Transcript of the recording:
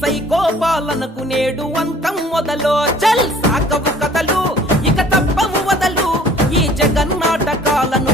psycho పాలనకు నేడు అంతం మొదలో చల్ సాగవు కథలు ఇక తప్పవు వదలు ఈ జగన్నాటకాలను